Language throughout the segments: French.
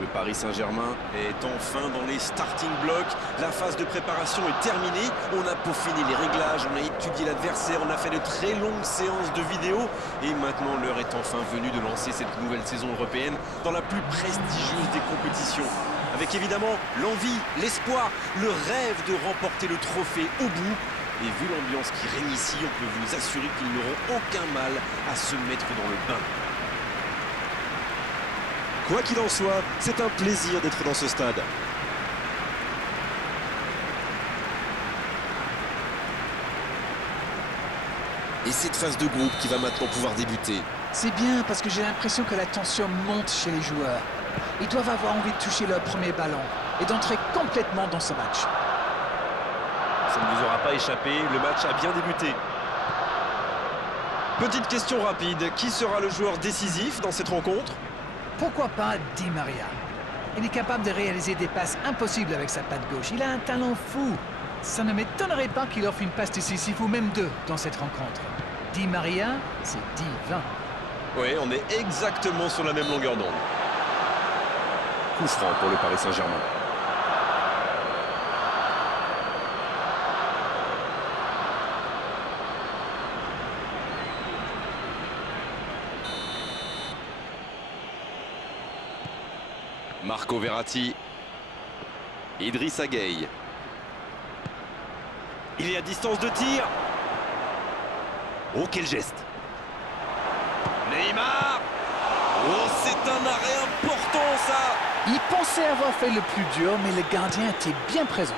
Le Paris Saint-Germain est enfin dans les starting blocks. La phase de préparation est terminée. On a peaufiné les réglages, on a étudié l'adversaire, on a fait de très longues séances de vidéos. Et maintenant, l'heure est enfin venue de lancer cette nouvelle saison européenne dans la plus prestigieuse des compétitions. Avec évidemment l'envie, l'espoir, le rêve de remporter le trophée au bout. Et vu l'ambiance qui règne ici, on peut vous assurer qu'ils n'auront aucun mal à se mettre dans le bain. Quoi qu'il en soit, c'est un plaisir d'être dans ce stade. Et cette phase de groupe qui va maintenant pouvoir débuter. C'est bien parce que j'ai l'impression que la tension monte chez les joueurs. Ils doivent avoir envie de toucher leur premier ballon et d'entrer complètement dans ce match. Ça ne vous aura pas échappé, le match a bien débuté. Petite question rapide, qui sera le joueur décisif dans cette rencontre? Pourquoi pas Di Maria? Il est capable de réaliser des passes impossibles avec sa patte gauche. Il a un talent fou. Ça ne m'étonnerait pas qu'il offre une passe décisive ou même deux dans cette rencontre. Di Maria, c'est divin. Oui, on est exactement sur la même longueur d'onde. Coup franc pour le Paris Saint-Germain. Marco Verratti. Idrissa Gueye. Il est à distance de tir. Oh, quel geste. Neymar. Oh, c'est un arrêt important, ça. Il pensait avoir fait le plus dur, mais le gardien était bien présent.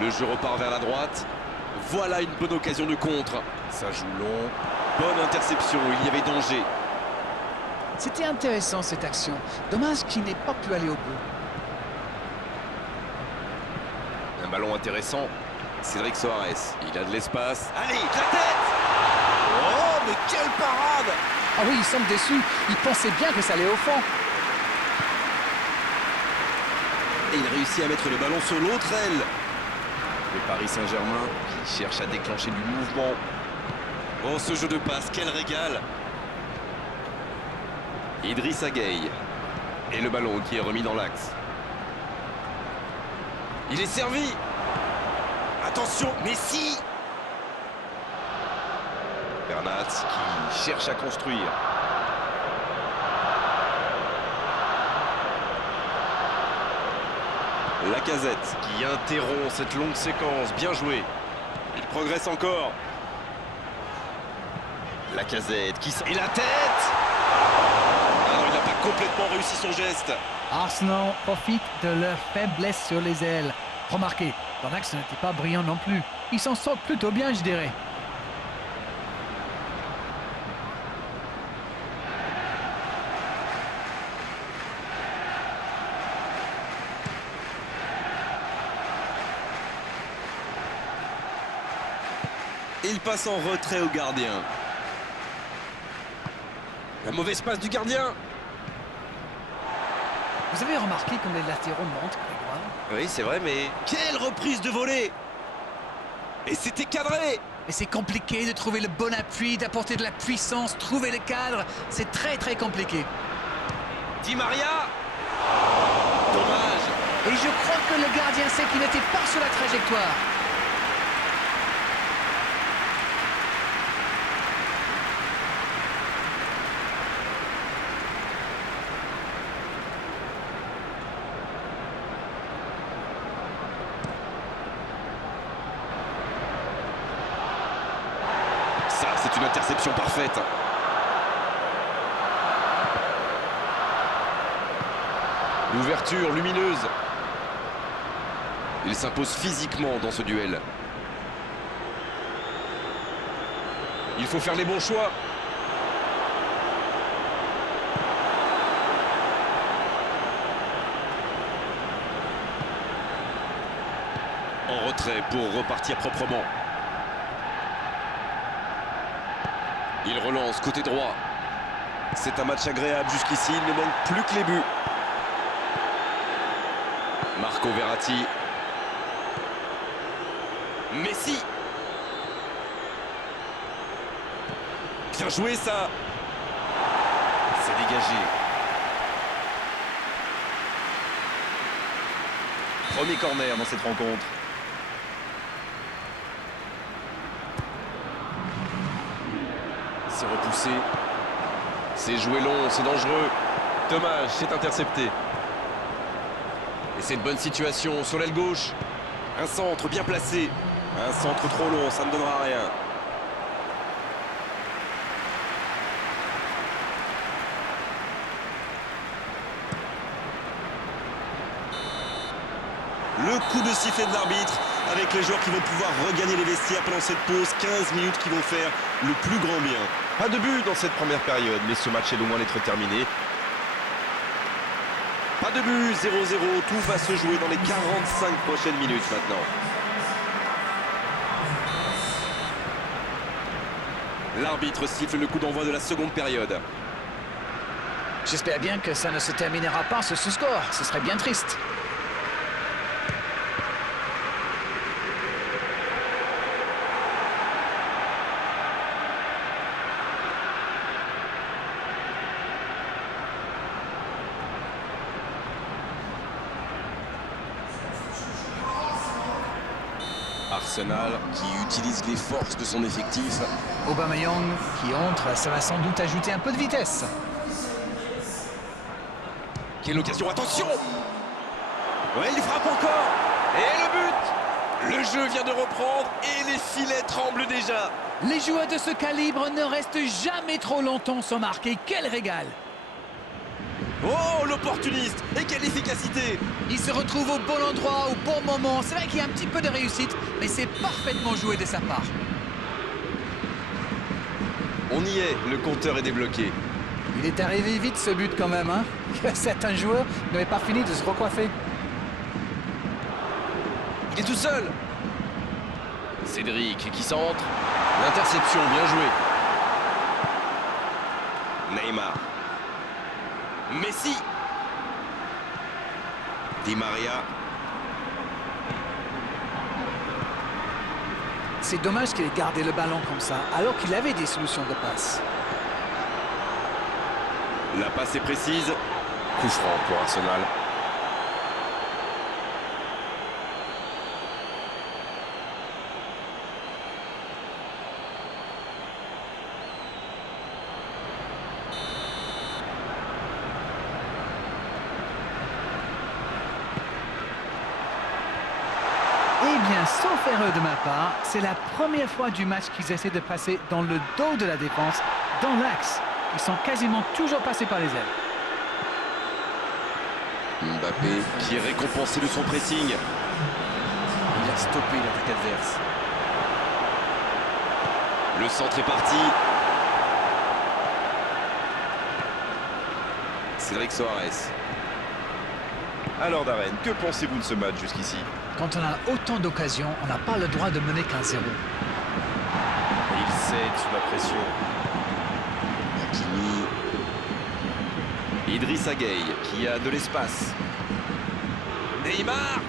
Le jeu repart vers la droite. Voilà une bonne occasion de contre. Ça joue long. Bonne interception, il y avait danger. C'était intéressant cette action. Dommage qu'il n'ait pas pu aller au bout. Un ballon intéressant. Cédric Soares, il a de l'espace. Allez, la tête. Oh, mais quelle parade. Ah oui, il semble déçu. Il pensait bien que ça allait au fond. Et il réussit à mettre le ballon sur l'autre aile. Le Paris Saint-Germain qui cherche à déclencher du mouvement. Oh, ce jeu de passe, quel régal. Idrissa Gueye. Et le ballon qui est remis dans l'axe. Il est servi. Attention, Messi. Bernat qui cherche à construire. Lacazette qui interrompt cette longue séquence. Bien joué. Il progresse encore. Lacazette qui... Et la tête. Ah non, il n'a pas complètement réussi son geste. Arsenal profite de leur faiblesse sur les ailes. Remarquez, dans l'axe, ce n'était pas brillant non plus. Ils s'en sortent plutôt bien, je dirais. Il passe en retrait au gardien. La mauvaise passe du gardien. Vous avez remarqué comme les latéraux montent, Grégoire? Oui, c'est vrai, mais... Quelle reprise de volée. Et c'était cadré. Mais c'est compliqué de trouver le bon appui, d'apporter de la puissance, trouver le cadre. C'est très très compliqué. Di Maria. Dommage. Et je crois que le gardien sait qu'il n'était pas sur la trajectoire. Ça, c'est une interception parfaite. L'ouverture lumineuse. Il s'impose physiquement dans ce duel. Il faut faire les bons choix. En retrait pour repartir proprement. Il relance côté droit. C'est un match agréable jusqu'ici, il ne manque plus que les buts. Marco Verratti. Messi. Bien joué ça. C'est dégagé. Premier corner dans cette rencontre. C'est repoussé. C'est joué long, c'est dangereux. Dommage, c'est intercepté. Et c'est une bonne situation sur l'aile gauche. Un centre bien placé. Un centre trop long, ça ne donnera rien. Le coup de sifflet de l'arbitre avec les joueurs qui vont pouvoir regagner les vestiaires pendant cette pause. 15 minutes qui vont faire le plus grand bien. Pas de but dans cette première période, mais ce match est loin d'être terminé. Pas de but, 0-0. Tout va se jouer dans les 45 prochaines minutes maintenant. L'arbitre siffle le coup d'envoi de la seconde période. J'espère bien que ça ne se terminera pas sur ce score. Ce serait bien triste. Arsenal qui utilise les forces de son effectif. Aubameyang qui entre, ça va sans doute ajouter un peu de vitesse. Quelle occasion, attention! Ouais, il frappe encore! Et le but! Le jeu vient de reprendre et les filets tremblent déjà. Les joueurs de ce calibre ne restent jamais trop longtemps sans marquer. Quel régal! Oh, l'opportuniste! Et quelle efficacité! Il se retrouve au bon endroit, au bon moment. C'est vrai qu'il y a un petit peu de réussite, mais c'est parfaitement joué de sa part. On y est, le compteur est débloqué. Il est arrivé vite ce but quand même, hein. Certains joueurs n'avaient pas fini de se recoiffer. Il est tout seul. Cédric qui centre. L'interception, bien joué. Neymar. Messi. Di Maria. C'est dommage qu'il ait gardé le ballon comme ça, alors qu'il avait des solutions de passe. La passe est précise. Coup franc pour Arsenal. Eh bien, sauf erreur de ma part, c'est la première fois du match qu'ils essaient de passer dans le dos de la défense, dans l'axe. Ils sont quasiment toujours passés par les ailes. Mbappé qui est récompensé de son pressing. Il a stoppé l'attaque adverse. Le centre est parti. Cédric Soares. Alors Darren, que pensez-vous de ce match jusqu'ici? Quand on a autant d'occasions, on n'a pas le droit de mener qu'un 0. Il cède sous la pression. Hakimi. Idrissa Gueye qui a de l'espace. Neymar.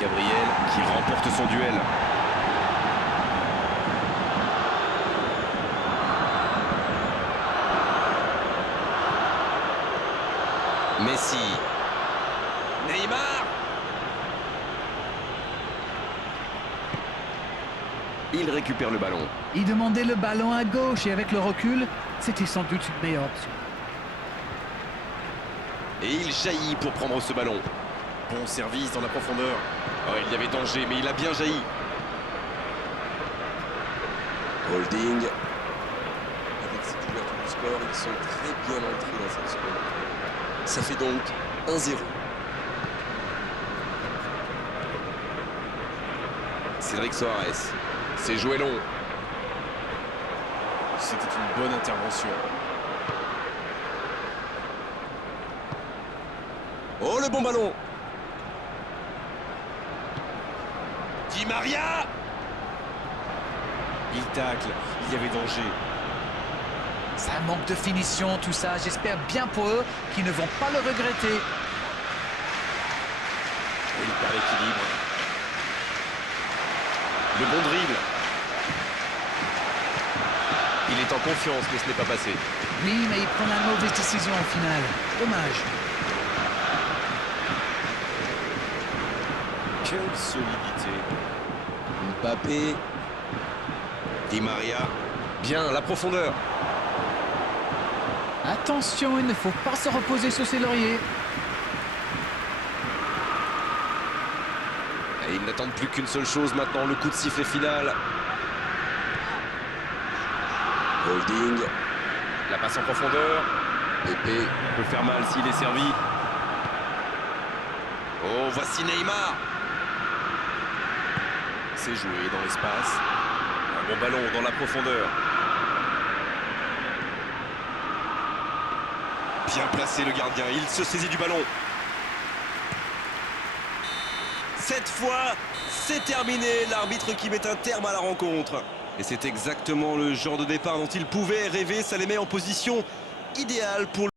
Gabriel qui remporte son duel. Messi. Neymar. Il récupère le ballon. Il demandait le ballon à gauche et avec le recul, c'était sans doute une meilleure option. Et il jaillit pour prendre ce ballon. Bon service dans la profondeur. Oh, il y avait danger, mais il a bien jailli. Holding. Avec cette ouverture du score, ils sont très bien entrés dans cette seconde. Ça fait donc 1-0. Cédric Soares. C'est joué long. C'était une bonne intervention. Oh, le bon ballon. Di Maria. Il tacle. Il y avait danger. Ça manque de finition, tout ça. J'espère bien pour eux qu'ils ne vont pas le regretter. Et il perd l'équilibre. Le bon dribble. confiance, mais ce n'est pas passé. Oui, mais il prend la mauvaise décision au final. Dommage. Quelle solidité. Mbappé. Di Maria. Bien, la profondeur. Attention, il ne faut pas se reposer sur ses lauriers. Et ils n'attendent plus qu'une seule chose maintenant, le coup de sifflet final. Holding. La passe en profondeur. Pépé peut faire mal s'il est servi. Oh, voici Neymar. C'est joué dans l'espace. Un bon ballon dans la profondeur. Bien placé le gardien, il se saisit du ballon. Cette fois, c'est terminé. L'arbitre qui met un terme à la rencontre. Et c'est exactement le genre de départ dont il pouvait rêver. Ça les met en position idéale pour